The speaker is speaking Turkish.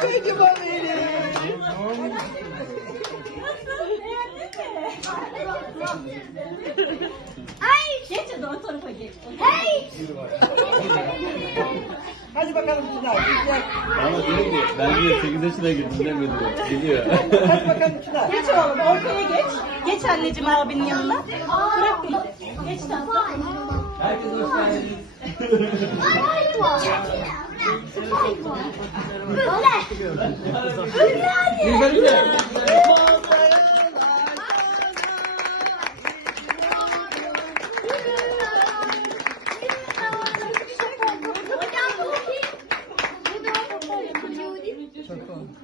Çocuğum benim. Ay. Geç hadi o tarafa geç. Hey. Hadi bakalım Çınar. Gideceğiz. Ama diyor ki ben diyor 8 yaşına girdim demedi diyor. Biliyor. Hadi bakalım Çınar. Geç oğlum ortaya geç. Geç anneciğim abinin yanına. Bırak beni. Geç tatlım. Herkes hoş geldiniz. Böyle. 厉害！来！